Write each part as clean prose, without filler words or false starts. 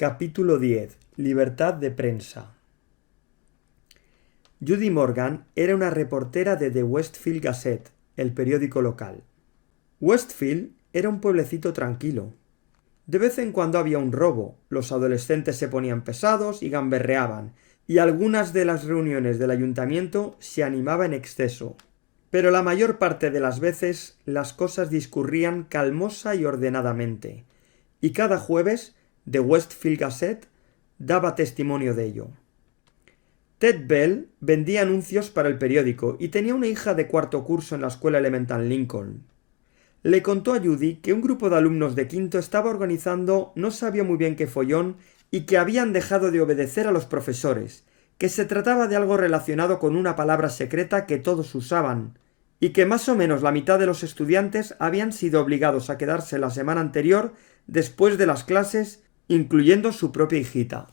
Capítulo 10. Libertad de prensa. Judy Morgan era una reportera de The Westfield Gazette, el periódico local. Westfield era un pueblecito tranquilo. De vez en cuando había un robo, los adolescentes se ponían pesados y gamberreaban, y algunas de las reuniones del ayuntamiento se animaba en exceso. Pero la mayor parte de las veces las cosas discurrían calmosa y ordenadamente, y cada jueves The Westfield Gazette daba testimonio de ello. Ted Bell vendía anuncios para el periódico y tenía una hija de cuarto curso en la escuela elemental Lincoln. Le contó a Judy que un grupo de alumnos de quinto estaba organizando no sabía muy bien qué follón y que habían dejado de obedecer a los profesores, que se trataba de algo relacionado con una palabra secreta que todos usaban, y que más o menos la mitad de los estudiantes habían sido obligados a quedarse la semana anterior después de las clases, incluyendo su propia hijita.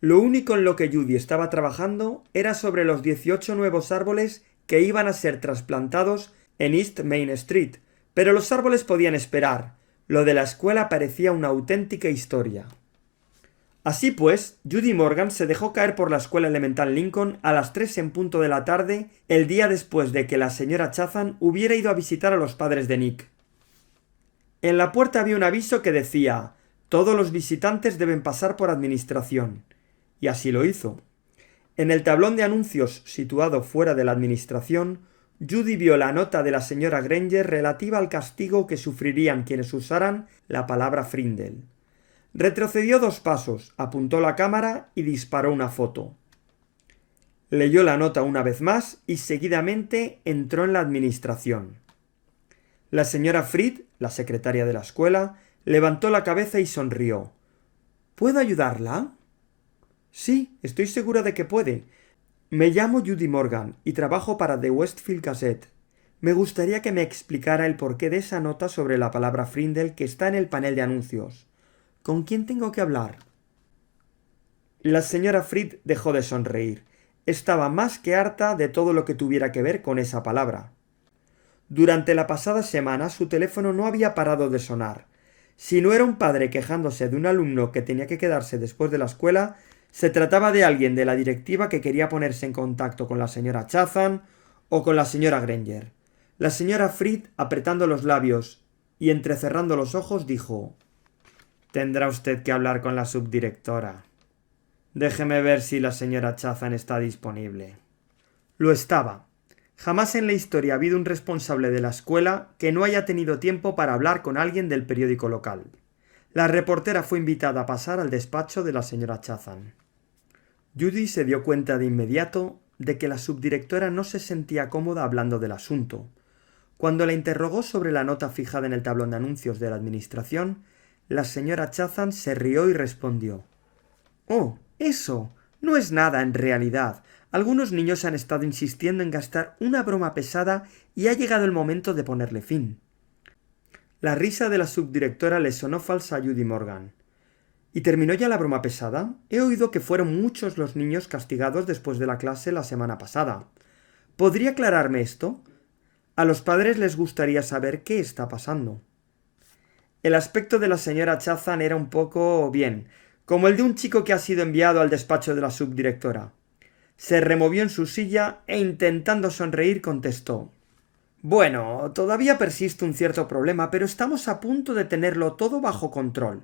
Lo único en lo que Judy estaba trabajando era sobre los 18 nuevos árboles que iban a ser trasplantados en East Main Street, pero los árboles podían esperar. Lo de la escuela parecía una auténtica historia. Así pues, Judy Morgan se dejó caer por la escuela elemental Lincoln a las 3 en punto de la tarde, el día después de que la señora Chatham hubiera ido a visitar a los padres de Nick. En la puerta había un aviso que decía: todos los visitantes deben pasar por administración. Y así lo hizo. En el tablón de anuncios situado fuera de la administración, Judy vio la nota de la señora Granger relativa al castigo que sufrirían quienes usaran la palabra Frindle. Retrocedió 2 pasos, apuntó la cámara y disparó una foto. Leyó la nota una vez más y seguidamente entró en la administración. La señora Fried, la secretaria de la escuela, levantó la cabeza y sonrió. ¿Puedo ayudarla? Sí, estoy segura de que puede. Me llamo Judy Morgan y trabajo para The Westfield Gazette. Me gustaría que me explicara el porqué de esa nota sobre la palabra Frindle que está en el panel de anuncios. ¿Con quién tengo que hablar? La señora Fried dejó de sonreír. Estaba más que harta de todo lo que tuviera que ver con esa palabra. Durante la pasada semana su teléfono no había parado de sonar. Si no era un padre quejándose de un alumno que tenía que quedarse después de la escuela, se trataba de alguien de la directiva que quería ponerse en contacto con la señora Chatham o con la señora Granger. La señora Fried, apretando los labios y entrecerrando los ojos, dijo: «Tendrá usted que hablar con la subdirectora. Déjeme ver si la señora Chatham está disponible». Lo estaba. Jamás en la historia ha habido un responsable de la escuela que no haya tenido tiempo para hablar con alguien del periódico local. La reportera fue invitada a pasar al despacho de la señora Chatham. Judy se dio cuenta de inmediato de que la subdirectora no se sentía cómoda hablando del asunto. Cuando la interrogó sobre la nota fijada en el tablón de anuncios de la administración, la señora Chatham se rió y respondió: «Oh, eso. No es nada en realidad. Algunos niños han estado insistiendo en gastar una broma pesada y ha llegado el momento de ponerle fin». La risa de la subdirectora le sonó falsa a Judy Morgan. ¿Y terminó ya la broma pesada? He oído que fueron muchos los niños castigados después de la clase la semana pasada. ¿Podría aclararme esto? A los padres les gustaría saber qué está pasando. El aspecto de la señora Chatham era un poco bien, como el de un chico que ha sido enviado al despacho de la subdirectora. Se removió en su silla e intentando sonreír contestó: «Bueno, todavía persiste un cierto problema, pero estamos a punto de tenerlo todo bajo control.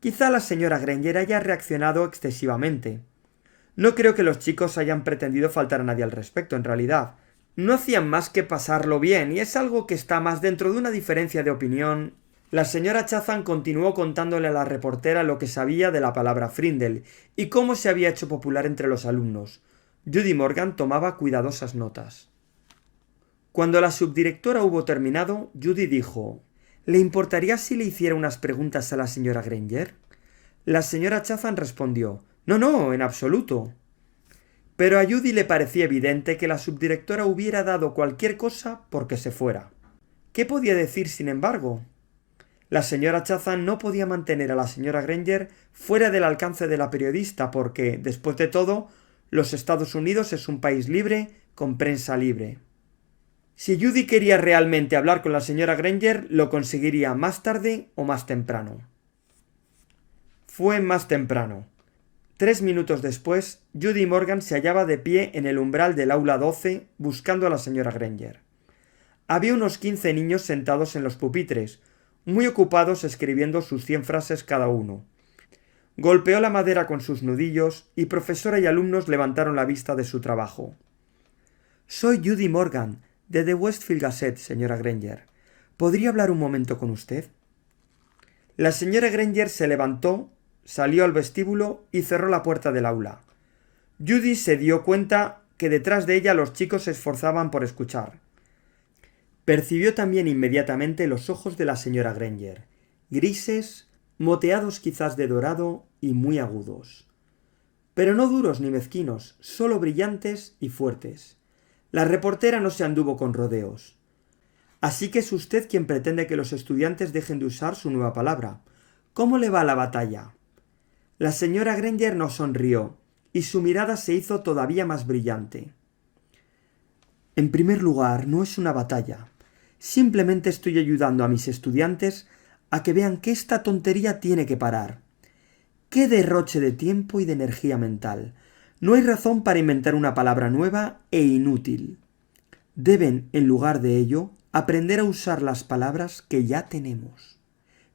Quizá la señora Granger haya reaccionado excesivamente. No creo que los chicos hayan pretendido faltar a nadie al respecto, en realidad. No hacían más que pasarlo bien, y es algo que está más dentro de una diferencia de opinión». La señora Chatham continuó contándole a la reportera lo que sabía de la palabra Frindle y cómo se había hecho popular entre los alumnos. Judy Morgan tomaba cuidadosas notas. Cuando la subdirectora hubo terminado, Judy dijo: «¿Le importaría si le hiciera unas preguntas a la señora Granger?» La señora Chatham respondió: «No, no, en absoluto». Pero a Judy le parecía evidente que la subdirectora hubiera dado cualquier cosa porque se fuera. ¿Qué podía decir, sin embargo? La señora Chatham no podía mantener a la señora Granger fuera del alcance de la periodista porque, después de todo, los Estados Unidos es un país libre con prensa libre. Si Judy quería realmente hablar con la señora Granger, lo conseguiría más tarde o más temprano. fue más temprano. 3 minutos después, Judy Morgan se hallaba de pie en el umbral del aula 12 buscando a la señora Granger. Había unos 15 niños sentados en los pupitres, muy ocupados escribiendo sus 100 frases cada uno. Golpeó la madera con sus nudillos y profesora y alumnos levantaron la vista de su trabajo. «Soy Judy Morgan, de The Westfield Gazette, señora Granger. ¿Podría hablar un momento con usted?» La señora Granger se levantó, salió al vestíbulo y cerró la puerta del aula. Judy se dio cuenta que detrás de ella los chicos se esforzaban por escuchar. Percibió también inmediatamente los ojos de la señora Granger, grises, moteados quizás de dorado y muy agudos. Pero no duros ni mezquinos, solo brillantes y fuertes. La reportera no se anduvo con rodeos. «Así que es usted quien pretende que los estudiantes dejen de usar su nueva palabra. ¿Cómo le va la batalla?» La señora Granger nos sonrió, y su mirada se hizo todavía más brillante. «En primer lugar, no es una batalla. Simplemente estoy ayudando a mis estudiantes a que vean que esta tontería tiene que parar. ¡Qué derroche de tiempo y de energía mental! No hay razón para inventar una palabra nueva e inútil. Deben, en lugar de ello, aprender a usar las palabras que ya tenemos.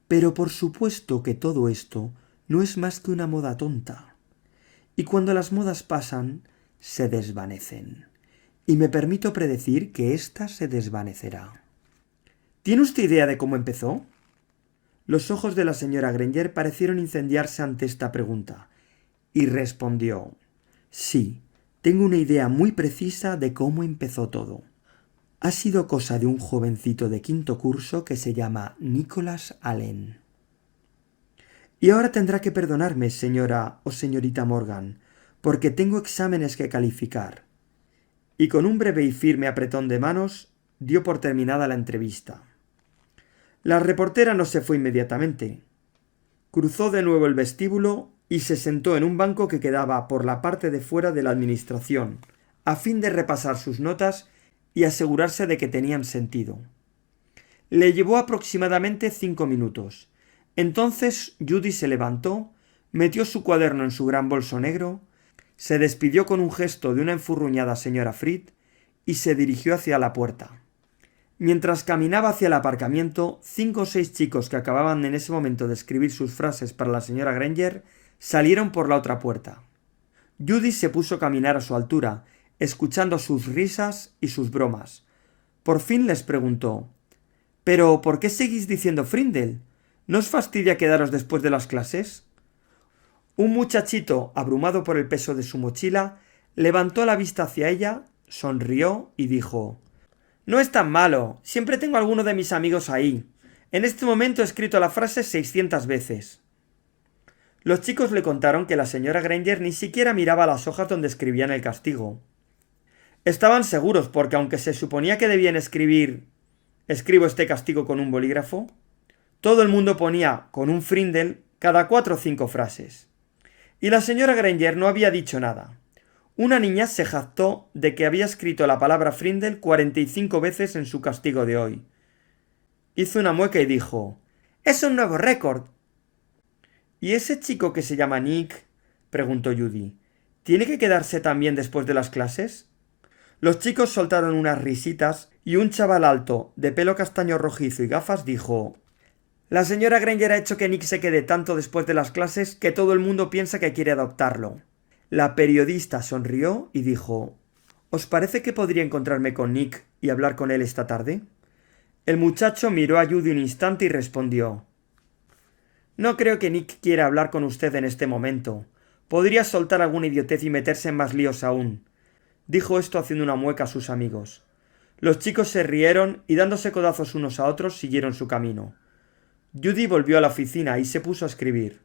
Pero por supuesto que todo esto no es más que una moda tonta. Y cuando las modas pasan, se desvanecen. Y me permito predecir que ésta se desvanecerá». «¿Tiene usted idea de cómo empezó?» Los ojos de la señora Granger parecieron incendiarse ante esta pregunta, y respondió: «Sí, tengo una idea muy precisa de cómo empezó todo. Ha sido cosa de un jovencito de 5º curso que se llama Nicholas Allen. Y ahora tendrá que perdonarme, señora o señorita Morgan, porque tengo exámenes que calificar». Y con un breve y firme apretón de manos dio por terminada la entrevista. La reportera no se fue inmediatamente. Cruzó de nuevo el vestíbulo y se sentó en un banco que quedaba por la parte de fuera de la administración, a fin de repasar sus notas y asegurarse de que tenían sentido. Le llevó aproximadamente 5 minutos. Entonces Judy se levantó, metió su cuaderno en su gran bolso negro, se despidió con un gesto de una enfurruñada señora Fried y se dirigió hacia la puerta. Mientras caminaba hacia el aparcamiento, 5 o 6 chicos que acababan en ese momento de escribir sus frases para la señora Granger salieron por la otra puerta. Judy se puso a caminar a su altura, escuchando sus risas y sus bromas. Por fin les preguntó: «¿Pero por qué seguís diciendo Frindle? ¿No os fastidia quedaros después de las clases?» Un muchachito, abrumado por el peso de su mochila, levantó la vista hacia ella, sonrió y dijo: «No es tan malo. Siempre tengo a alguno de mis amigos ahí. En este momento he escrito la frase 600 veces». Los chicos le contaron que la señora Granger ni siquiera miraba las hojas donde escribían el castigo. Estaban seguros porque, aunque se suponía que debían escribir «escribo este castigo con un bolígrafo», todo el mundo ponía con un Frindle cada 4 o 5 frases. Y la señora Granger no había dicho nada. Una niña se jactó de que había escrito la palabra Frindle 45 veces en su castigo de hoy. Hizo una mueca y dijo: «¡Es un nuevo récord!». «¿Y ese chico que se llama Nick?», preguntó Judy. «¿Tiene que quedarse también después de las clases?». Los chicos soltaron unas risitas y un chaval alto, de pelo castaño rojizo y gafas, dijo: «La señora Granger ha hecho que Nick se quede tanto después de las clases que todo el mundo piensa que quiere adoptarlo». La periodista sonrió y dijo: «¿Os parece que podría encontrarme con Nick y hablar con él esta tarde?». El muchacho miró a Judy un instante y respondió: «No creo que Nick quiera hablar con usted en este momento. Podría soltar alguna idiotez y meterse en más líos aún». Dijo esto haciendo una mueca a sus amigos. Los chicos se rieron y dándose codazos unos a otros siguieron su camino. Judy volvió a la oficina y se puso a escribir.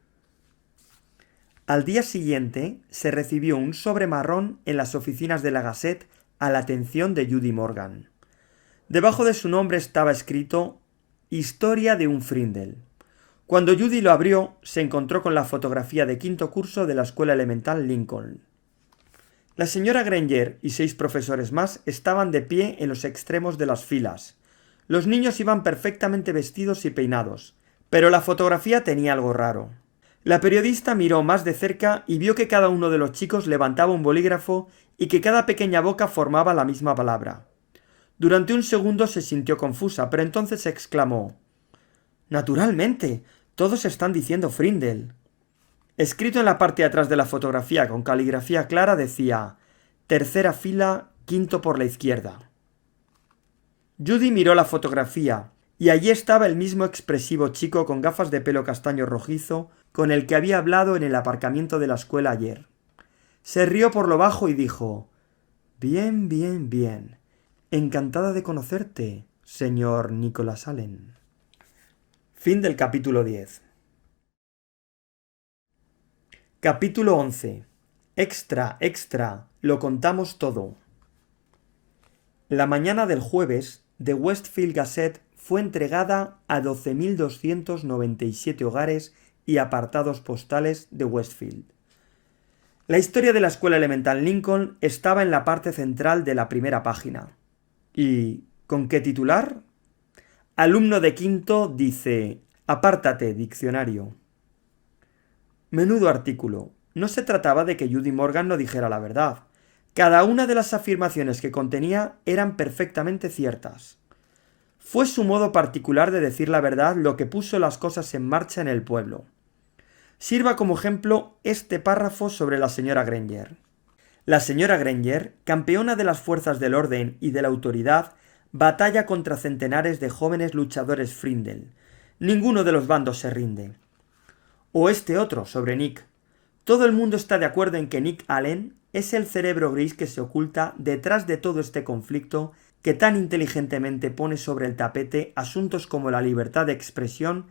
Al día siguiente se recibió un sobre marrón en las oficinas de la Gazette a la atención de Judy Morgan. Debajo de su nombre estaba escrito: «Historia de un Frindle». Cuando Judy lo abrió, se encontró con la fotografía de 5º curso de la escuela elemental Lincoln. La señora Granger y 6 profesores más estaban de pie en los extremos de las filas. Los niños iban perfectamente vestidos y peinados, pero la fotografía tenía algo raro. La periodista miró más de cerca y vio que cada uno de los chicos levantaba un bolígrafo y que cada pequeña boca formaba la misma palabra. Durante un segundo se sintió confusa, pero entonces exclamó: «Naturalmente, todos están diciendo Frindle». Escrito en la parte de atrás de la fotografía con caligrafía clara decía: «Tercera fila, quinto por la izquierda». Judy miró la fotografía y allí estaba el mismo expresivo chico con gafas de pelo castaño rojizo con el que había hablado en el aparcamiento de la escuela ayer. Se rió por lo bajo y dijo: «Bien, bien, bien. Encantada de conocerte, señor Nicholas Allen». Fin del capítulo 10. Capítulo 11. Extra, extra, lo contamos todo. La mañana del jueves, The Westfield Gazette fue entregada a 12.297 hogares y apartados postales de Westfield. La historia de la escuela elemental Lincoln estaba en la parte central de la primera página. ¿Y con qué titular? Alumno de quinto dice: «Apártate, diccionario». Menudo artículo. No se trataba de que Judy Morgan no dijera la verdad. Cada una de las afirmaciones que contenía eran perfectamente ciertas. Fue su modo particular de decir la verdad lo que puso las cosas en marcha en el pueblo. Sirva como ejemplo este párrafo sobre la señora Granger. La señora Granger, campeona de las fuerzas del orden y de la autoridad, batalla contra centenares de jóvenes luchadores Frindle. Ninguno de los bandos se rinde. O este otro, sobre Nick. Todo el mundo está de acuerdo en que Nick Allen es el cerebro gris que se oculta detrás de todo este conflicto, que tan inteligentemente pone sobre el tapete asuntos como la libertad de expresión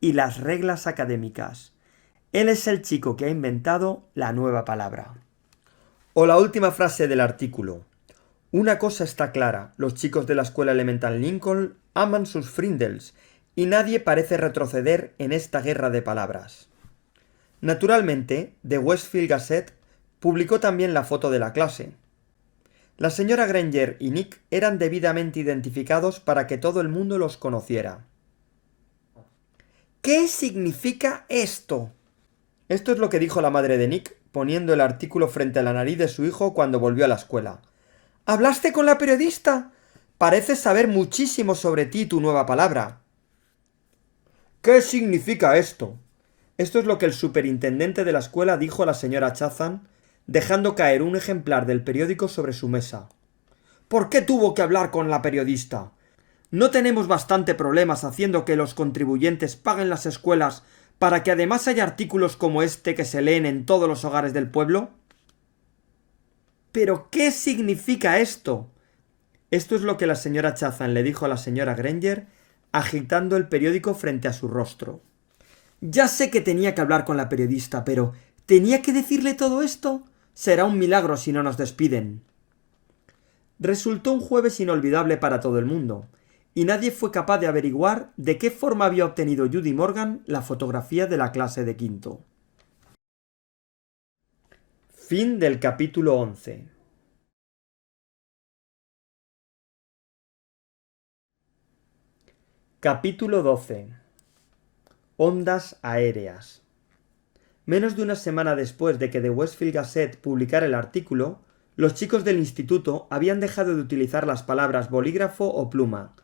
y las reglas académicas. Él es el chico que ha inventado la nueva palabra. O la última frase del artículo. Una cosa está clara, los chicos de la escuela elemental Lincoln aman sus Frindles y nadie parece retroceder en esta guerra de palabras. Naturalmente, The Westfield Gazette publicó también la foto de la clase. La señora Granger y Nick eran debidamente identificados para que todo el mundo los conociera. ¿Qué significa esto? Esto es lo que dijo la madre de Nick, poniendo el artículo frente a la nariz de su hijo cuando volvió a la escuela. ¿Hablaste con la periodista? Pareces saber muchísimo sobre ti y tu nueva palabra. ¿Qué significa esto? Esto es lo que el superintendente de la escuela dijo a la señora Chazan, dejando caer un ejemplar del periódico sobre su mesa. ¿Por qué tuvo que hablar con la periodista? ¿No tenemos bastante problemas haciendo que los contribuyentes paguen las escuelas para que además haya artículos como este que se leen en todos los hogares del pueblo? ¿Pero qué significa esto? Esto es lo que la señora Chazan le dijo a la señora Granger, agitando el periódico frente a su rostro. Ya sé que tenía que hablar con la periodista, pero ¿tenía que decirle todo esto? Será un milagro si no nos despiden. Resultó un jueves inolvidable para todo el mundo, y nadie fue capaz de averiguar de qué forma había obtenido Judy Morgan la fotografía de la clase de quinto. Fin del capítulo 11. Capítulo 12. Ondas aéreas. Menos de una semana después de que The Westfield Gazette publicara el artículo, los chicos del instituto habían dejado de utilizar las palabras bolígrafo o pluma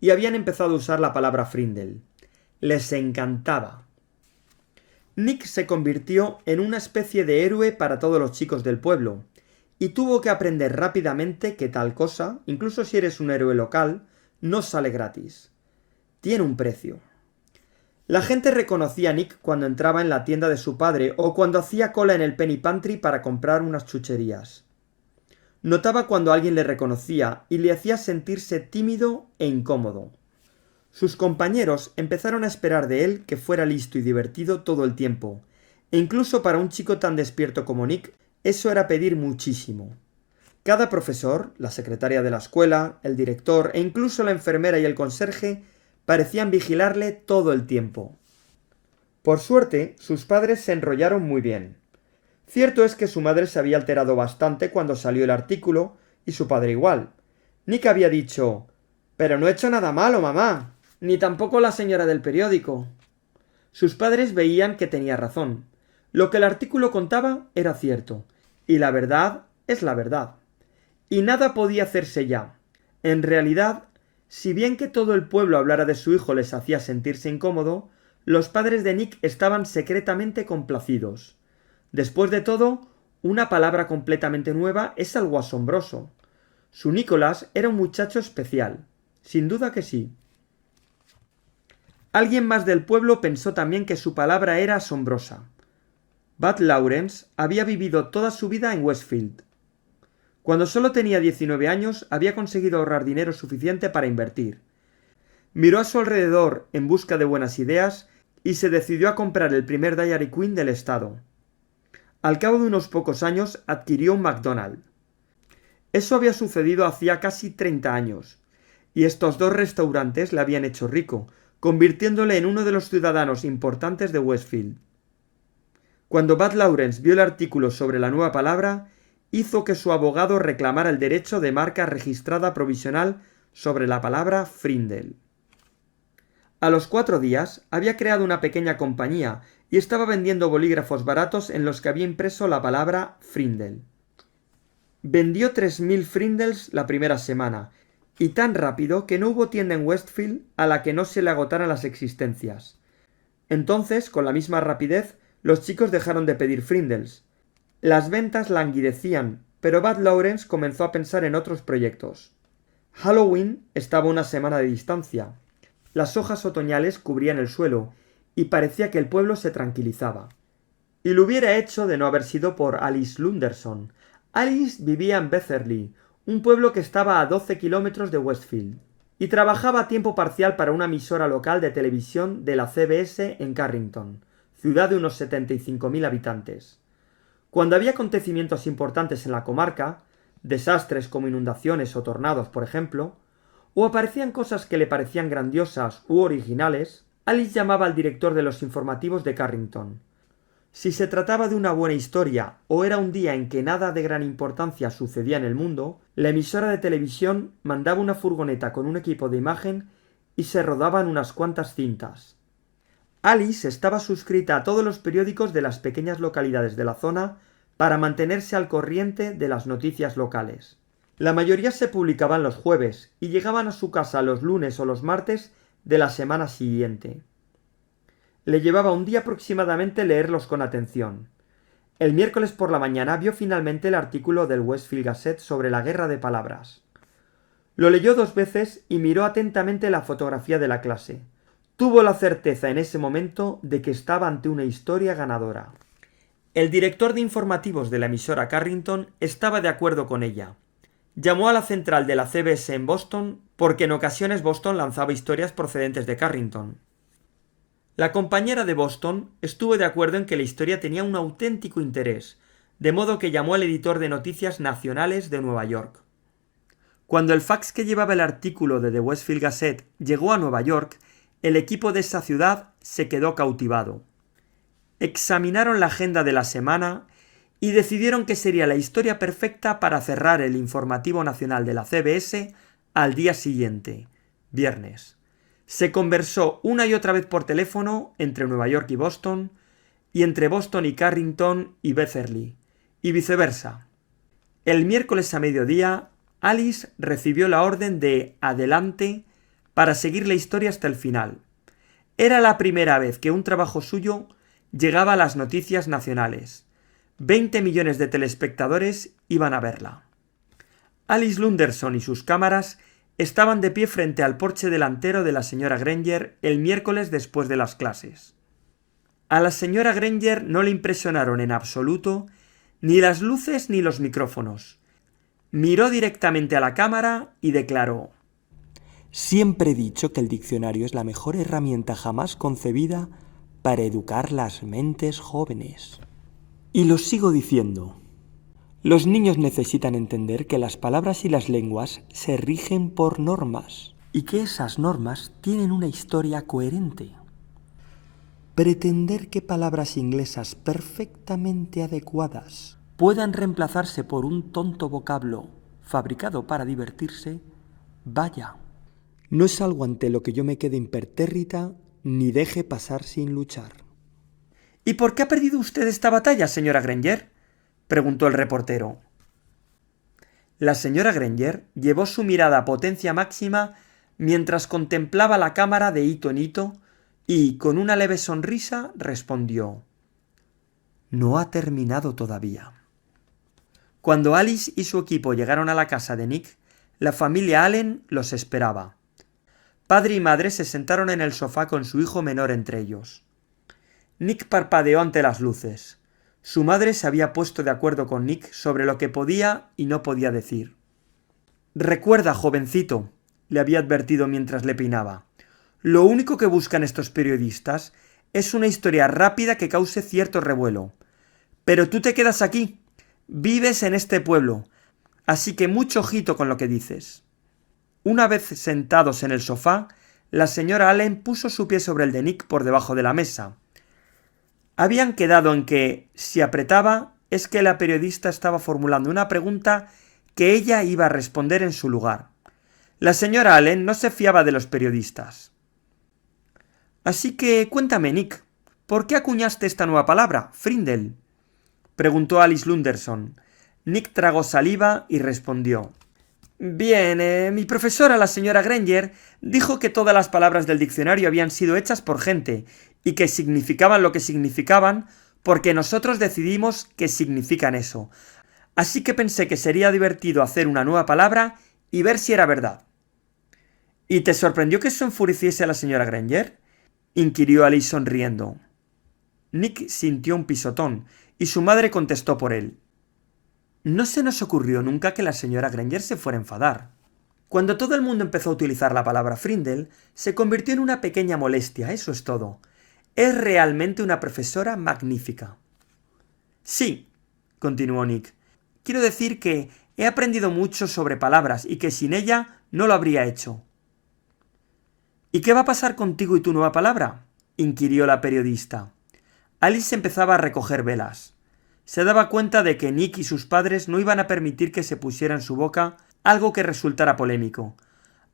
y habían empezado a usar la palabra Frindle. Les encantaba. Nick se convirtió en una especie de héroe para todos los chicos del pueblo y tuvo que aprender rápidamente que tal cosa, incluso si eres un héroe local, no sale gratis. Tiene un precio. La gente reconocía a Nick cuando entraba en la tienda de su padre o cuando hacía cola en el penny pantry para comprar unas chucherías. Notaba cuando alguien le reconocía y le hacía sentirse tímido e incómodo. Sus compañeros empezaron a esperar de él que fuera listo y divertido todo el tiempo, e incluso para un chico tan despierto como Nick, eso era pedir muchísimo. Cada profesor, la secretaria de la escuela, el director e incluso la enfermera y el conserje parecían vigilarle todo el tiempo. Por suerte, sus padres se enrollaron muy bien. Cierto es que su madre se había alterado bastante cuando salió el artículo, y su padre igual. Nick había dicho: «Pero no he hecho nada malo, mamá, ni tampoco la señora del periódico». Sus padres veían que tenía razón. Lo que el artículo contaba era cierto, y la verdad es la verdad. Y nada podía hacerse ya. En realidad, si bien que todo el pueblo hablara de su hijo les hacía sentirse incómodo, los padres de Nick estaban secretamente complacidos. Después de todo, una palabra completamente nueva es algo asombroso. Su Nicholas era un muchacho especial. Sin duda que sí. Alguien más del pueblo pensó también que su palabra era asombrosa. Bud Lawrence había vivido toda su vida en Westfield. Cuando solo tenía 19 años, había conseguido ahorrar dinero suficiente para invertir. Miró a su alrededor en busca de buenas ideas y se decidió a comprar el primer Dairy Queen del estado. Al cabo de unos pocos años adquirió un McDonald's. Eso había sucedido hacía casi 30 años, y estos dos restaurantes le habían hecho rico, convirtiéndole en uno de los ciudadanos importantes de Westfield. Cuando Bud Lawrence vio el artículo sobre la nueva palabra, hizo que su abogado reclamara el derecho de marca registrada provisional sobre la palabra Frindle. A los 4 días había creado una pequeña compañía y estaba vendiendo bolígrafos baratos en los que había impreso la palabra Frindle. Vendió 3000 Frindles la primera semana, y tan rápido que no hubo tienda en Westfield a la que no se le agotaran las existencias. Entonces, con la misma rapidez, los chicos dejaron de pedir Frindles. Las ventas languidecían, pero Bud Lawrence comenzó a pensar en otros proyectos. Halloween estaba a una semana de distancia. Las hojas otoñales cubrían el suelo, y parecía que el pueblo se tranquilizaba. Y lo hubiera hecho de no haber sido por Alice Lunderson. Alice vivía en Betherley, un pueblo que estaba a 12 kilómetros de Westfield, y trabajaba a tiempo parcial para una emisora local de televisión de la CBS en Carrington, ciudad de unos 75.000 habitantes. Cuando había acontecimientos importantes en la comarca, desastres como inundaciones o tornados, por ejemplo, o aparecían cosas que le parecían grandiosas u originales, Alice llamaba al director de los informativos de Carrington. Si se trataba de una buena historia o era un día en que nada de gran importancia sucedía en el mundo, la emisora de televisión mandaba una furgoneta con un equipo de imagen y se rodaban unas cuantas cintas. Alice estaba suscrita a todos los periódicos de las pequeñas localidades de la zona para mantenerse al corriente de las noticias locales. La mayoría se publicaban los jueves y llegaban a su casa los lunes o los martes de la semana siguiente. Le llevaba un día aproximadamente leerlos con atención. El miércoles por la mañana vio finalmente el artículo del Westfield Gazette sobre la guerra de palabras. Lo leyó 2 veces y miró atentamente la fotografía de la clase. Tuvo la certeza en ese momento de que estaba ante una historia ganadora. El director de informativos de la emisora Carrington estaba de acuerdo con ella. Llamó a la central de la CBS en Boston porque en ocasiones Boston lanzaba historias procedentes de Carrington. La compañera de Boston estuvo de acuerdo en que la historia tenía un auténtico interés, de modo que llamó al editor de noticias nacionales de Nueva York. Cuando el fax que llevaba el artículo de The Westfield Gazette llegó a Nueva York, el equipo de esa ciudad se quedó cautivado. Examinaron la agenda de la semana y decidieron que sería la historia perfecta para cerrar el informativo nacional de la CBS al día siguiente, viernes. Se conversó una y otra vez por teléfono entre Nueva York y Boston, y entre Boston y Carrington y Betherley, y viceversa. El miércoles a mediodía, Alice recibió la orden de adelante para seguir la historia hasta el final. Era la primera vez que un trabajo suyo llegaba a las noticias nacionales. 20 millones de telespectadores iban a verla. Alice Lunderson y sus cámaras estaban de pie frente al porche delantero de la señora Granger el miércoles después de las clases. A la señora Granger no le impresionaron en absoluto ni las luces ni los micrófonos. Miró directamente a la cámara y declaró: «Siempre he dicho que el diccionario es la mejor herramienta jamás concebida para educar las mentes jóvenes. Y lo sigo diciendo. Los niños necesitan entender que las palabras y las lenguas se rigen por normas y que esas normas tienen una historia coherente. Pretender que palabras inglesas perfectamente adecuadas puedan reemplazarse por un tonto vocablo fabricado para divertirse, vaya, no es algo ante lo que yo me quede impertérrita ni deje pasar sin luchar. ¿Y por qué ha perdido usted esta batalla, señora Granger?, preguntó el reportero. La señora Granger llevó su mirada a potencia máxima mientras contemplaba la cámara de hito en hito y, con una leve sonrisa, respondió: «No ha terminado todavía». Cuando Alice y su equipo llegaron a la casa de Nick, la familia Allen los esperaba. Padre y madre se sentaron en el sofá con su hijo menor entre ellos. Nick parpadeó ante las luces. Su madre se había puesto de acuerdo con Nick sobre lo que podía y no podía decir. «Recuerda, jovencito», le había advertido mientras le peinaba, «lo único que buscan estos periodistas es una historia rápida que cause cierto revuelo. Pero tú te quedas aquí, vives en este pueblo, así que mucho ojito con lo que dices». Una vez sentados en el sofá, la señora Allen puso su pie sobre el de Nick por debajo de la mesa. Habían quedado en que, si apretaba, es que la periodista estaba formulando una pregunta que ella iba a responder en su lugar. La señora Allen no se fiaba de los periodistas. «Así que cuéntame, Nick, ¿por qué acuñaste esta nueva palabra, Frindle?», preguntó Alice Lunderson. Nick tragó saliva y respondió: «Bien, mi profesora, la señora Granger, dijo que todas las palabras del diccionario habían sido hechas por gente y que significaban lo que significaban porque nosotros decidimos que significan eso. Así que pensé que sería divertido hacer una nueva palabra y ver si era verdad». «¿Y te sorprendió que eso enfureciese a la señora Granger?», inquirió Alice sonriendo. Nick sintió un pisotón y su madre contestó por él: «No se nos ocurrió nunca que la señora Granger se fuera a enfadar». Cuando todo el mundo empezó a utilizar la palabra Frindle, se convirtió en una pequeña molestia, eso es todo. Es realmente una profesora magnífica. «Sí», continuó Nick, «quiero decir que he aprendido mucho sobre palabras y que sin ella no lo habría hecho». «¿Y qué va a pasar contigo y tu nueva palabra?», inquirió la periodista. Alice empezaba a recoger velas. Se daba cuenta de que Nick y sus padres no iban a permitir que se pusiera en su boca algo que resultara polémico,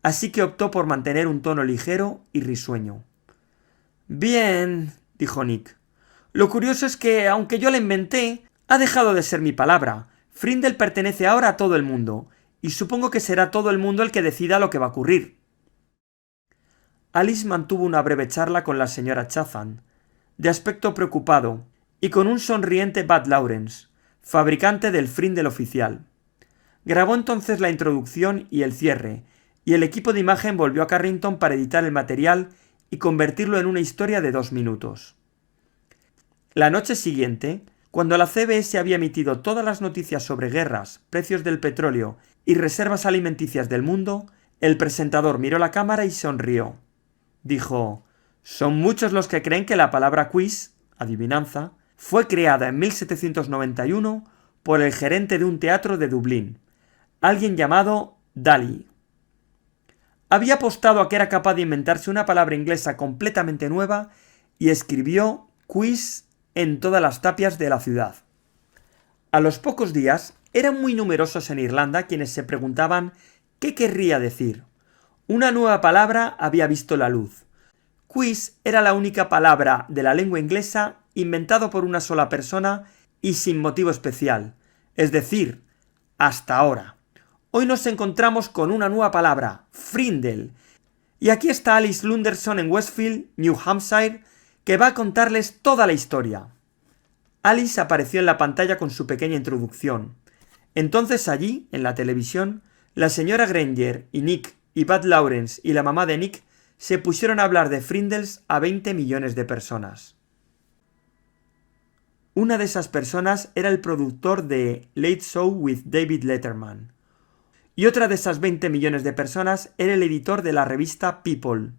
así que optó por mantener un tono ligero y risueño. «Bien», dijo Nick, «lo curioso es que, aunque yo la inventé, ha dejado de ser mi palabra. Frindle pertenece ahora a todo el mundo, y supongo que será todo el mundo el que decida lo que va a ocurrir». Alice mantuvo una breve charla con la señora Chatham, de aspecto preocupado, y con un sonriente Bud Lawrence, fabricante del Frindle oficial. Grabó entonces la introducción y el cierre, y el equipo de imagen volvió a Carrington para editar el material y convertirlo en una historia de 2 minutos. La noche siguiente, cuando la CBS había emitido todas las noticias sobre guerras, precios del petróleo y reservas alimenticias del mundo, el presentador miró la cámara y sonrió. Dijo: «Son muchos los que creen que la palabra quiz, adivinanza, fue creada en 1791 por el gerente de un teatro de Dublín, alguien llamado Daly. Había apostado a que era capaz de inventarse una palabra inglesa completamente nueva y escribió quiz en todas las tapias de la ciudad. A los pocos días eran muy numerosos en Irlanda quienes se preguntaban qué querría decir. Una nueva palabra había visto la luz. Quiz era la única palabra de la lengua inglesa inventado por una sola persona y sin motivo especial, es decir, hasta ahora. Hoy nos encontramos con una nueva palabra, Frindle, y aquí está Alice Lunderson en Westfield, New Hampshire, que va a contarles toda la historia». Alice apareció en la pantalla con su pequeña introducción. Entonces allí, en la televisión, la señora Granger y Nick y Bud Lawrence y la mamá de Nick se pusieron a hablar de Frindles a 20 millones de personas. Una de esas personas era el productor de Late Show with David Letterman. Y otra de esas 20 millones de personas era el editor de la revista People.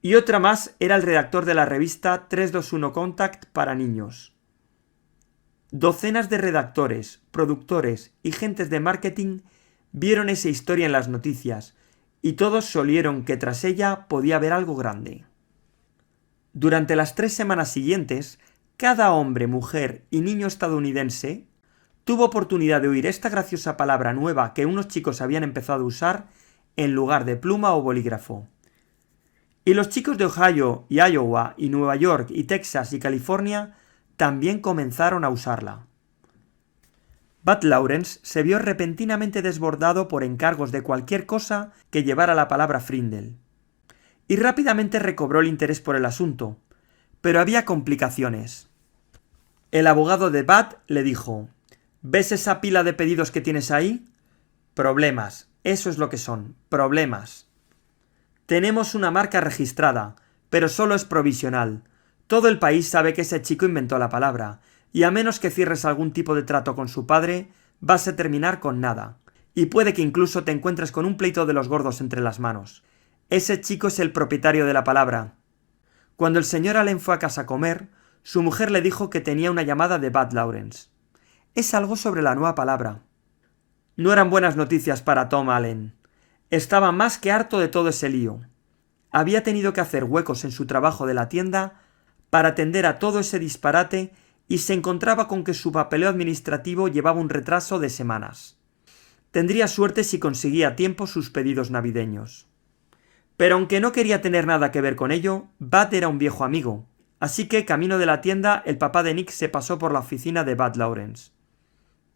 Y otra más era el redactor de la revista 321 Contact para niños. Docenas de redactores, productores y gentes de marketing vieron esa historia en las noticias, y todos se olieron que tras ella podía haber algo grande. Durante las 3 semanas siguientes, cada hombre, mujer y niño estadounidense tuvo oportunidad de oír esta graciosa palabra nueva que unos chicos habían empezado a usar en lugar de pluma o bolígrafo. Y los chicos de Ohio y Iowa y Nueva York y Texas y California también comenzaron a usarla. Bud Lawrence se vio repentinamente desbordado por encargos de cualquier cosa que llevara la palabra Frindle. Y rápidamente recobró el interés por el asunto, pero había complicaciones. El abogado de Bud le dijo: ¿ves esa pila de pedidos que tienes ahí? Problemas, eso es lo que son, problemas. Tenemos una marca registrada, pero solo es provisional. Todo el país sabe que ese chico inventó la palabra, y a menos que cierres algún tipo de trato con su padre, vas a terminar con nada. Y puede que incluso te encuentres con un pleito de los gordos entre las manos. Ese chico es el propietario de la palabra. Cuando el señor Allen fue a casa a comer, su mujer le dijo que tenía una llamada de Bud Lawrence. Es algo sobre la nueva palabra. No eran buenas noticias para Tom Allen. Estaba más que harto de todo ese lío. Había tenido que hacer huecos en su trabajo de la tienda para atender a todo ese disparate y se encontraba con que su papeleo administrativo llevaba un retraso de semanas. Tendría suerte si conseguía a tiempo sus pedidos navideños. Pero aunque no quería tener nada que ver con ello, Bud era un viejo amigo, así que camino de la tienda el papá de Nick se pasó por la oficina de Bud Lawrence.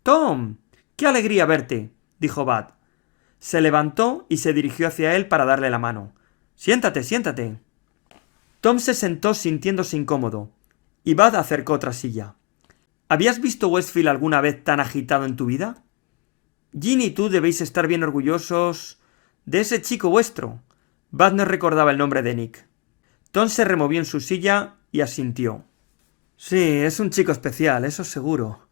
«Tom, qué alegría verte», dijo Bud. Se levantó y se dirigió hacia él para darle la mano. «Siéntate, siéntate». Tom se sentó sintiéndose incómodo, y Bud acercó otra silla. ¿Habías visto Westfield alguna vez tan agitado en tu vida? Ginny y tú debéis estar bien orgullosos de ese chico vuestro. Bud no recordaba el nombre de Nick. Tom se removió en su silla y asintió. Sí, es un chico especial, eso seguro.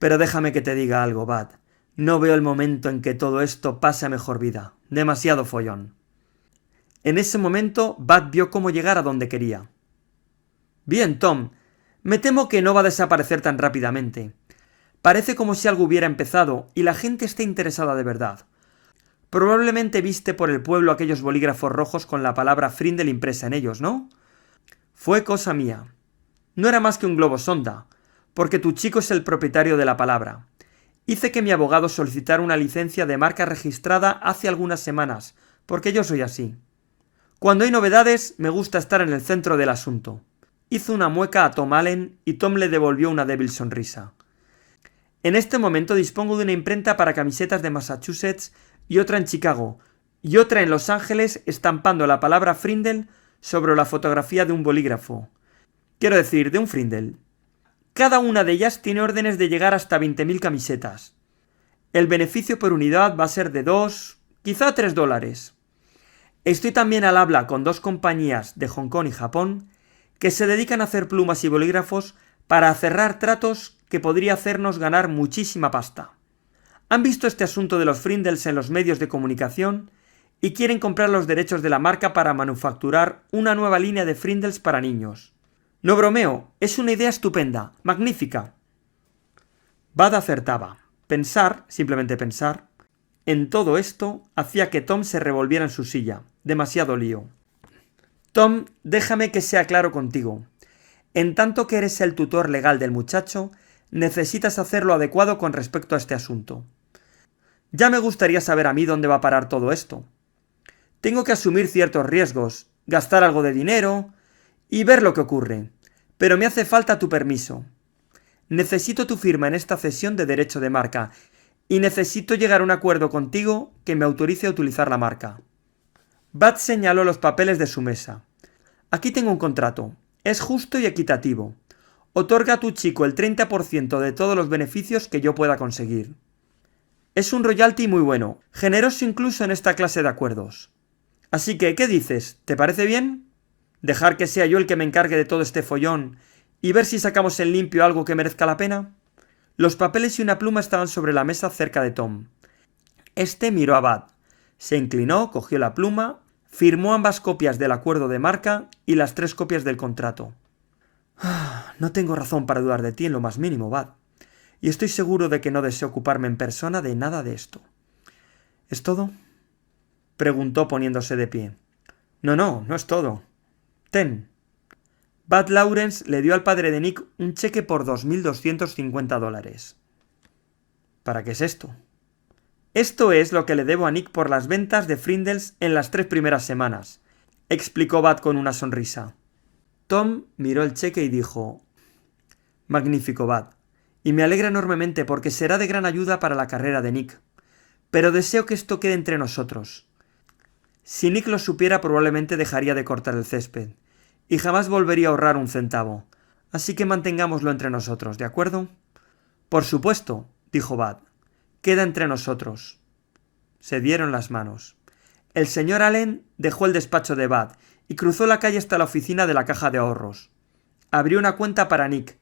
Pero déjame que te diga algo, Bud. No veo el momento en que todo esto pase a mejor vida. Demasiado follón. En ese momento, Bud vio cómo llegar a donde quería. Bien, Tom. Me temo que no va a desaparecer tan rápidamente. Parece como si algo hubiera empezado y la gente esté interesada de verdad. Probablemente viste por el pueblo aquellos bolígrafos rojos con la palabra Frindle impresa en ellos, ¿no? Fue cosa mía. No era más que un globo sonda, porque tu chico es el propietario de la palabra. Hice que mi abogado solicitara una licencia de marca registrada hace algunas semanas, porque yo soy así. Cuando hay novedades, me gusta estar en el centro del asunto. Hizo una mueca a Tom Allen y Tom le devolvió una débil sonrisa. En este momento dispongo de una imprenta para camisetas de Massachusetts y otra en Chicago, y otra en Los Ángeles estampando la palabra Frindle sobre la fotografía de un bolígrafo. Quiero decir, de un Frindle. Cada una de ellas tiene órdenes de llegar hasta 20.000 camisetas. El beneficio por unidad va a ser de $2, quizá $3. Estoy también al habla con 2 compañías de Hong Kong y Japón que se dedican a hacer plumas y bolígrafos para cerrar tratos que podría hacernos ganar muchísima pasta. Han visto este asunto de los Frindles en los medios de comunicación y quieren comprar los derechos de la marca para manufacturar una nueva línea de Frindles para niños. No bromeo, es una idea estupenda, magnífica. Bud acertaba. Pensar, simplemente pensar, en todo esto hacía que Tom se revolviera en su silla. Demasiado lío. Tom, déjame que sea claro contigo. En tanto que eres el tutor legal del muchacho, necesitas hacer lo adecuado con respecto a este asunto. Ya me gustaría saber a mí dónde va a parar todo esto. Tengo que asumir ciertos riesgos, gastar algo de dinero y ver lo que ocurre. Pero me hace falta tu permiso. Necesito tu firma en esta cesión de derecho de marca y necesito llegar a un acuerdo contigo que me autorice a utilizar la marca. Bud señaló los papeles de su mesa. Aquí tengo un contrato. Es justo y equitativo. Otorga a tu chico el 30% de todos los beneficios que yo pueda conseguir. Es un royalty muy bueno, generoso incluso en esta clase de acuerdos. Así que, ¿qué dices? ¿Te parece bien? ¿Dejar que sea yo el que me encargue de todo este follón y ver si sacamos en limpio algo que merezca la pena? Los papeles y una pluma estaban sobre la mesa cerca de Tom. Este miró a Bud. Se inclinó, cogió la pluma, firmó ambas copias del acuerdo de marca y las 3 copias del contrato. No tengo razón para dudar de ti en lo más mínimo, Bud. Y estoy seguro de que no deseo ocuparme en persona de nada de esto. ¿Es todo? Preguntó poniéndose de pie. No es todo. Ten. Bud Lawrence le dio al padre de Nick un cheque por $2.250. ¿Para qué es esto? Esto es lo que le debo a Nick por las ventas de Frindles en las 3 primeras semanas. explicó Bud con una sonrisa. Tom miró el cheque y dijo: Magnífico, Bud, y me alegra enormemente porque será de gran ayuda para la carrera de Nick. Pero deseo que esto quede entre nosotros. Si Nick lo supiera, probablemente dejaría de cortar el césped, y jamás volvería a ahorrar un centavo. Así que mantengámoslo entre nosotros, ¿de acuerdo? Por supuesto, dijo Bud. Queda entre nosotros. Se dieron las manos. El señor Allen dejó el despacho de Bud y cruzó la calle hasta la oficina de la caja de ahorros. Abrió una cuenta para Nick,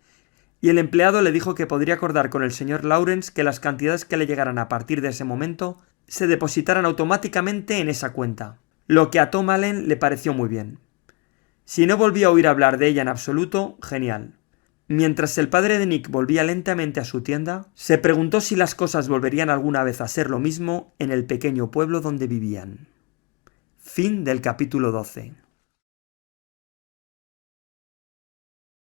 y el empleado le dijo que podría acordar con el señor Lawrence que las cantidades que le llegaran a partir de ese momento se depositaran automáticamente en esa cuenta, lo que a Tom Allen le pareció muy bien. Si no volvía a oír hablar de ella en absoluto, genial. Mientras el padre de Nick volvía lentamente a su tienda, se preguntó si las cosas volverían alguna vez a ser lo mismo en el pequeño pueblo donde vivían. Fin del capítulo 12.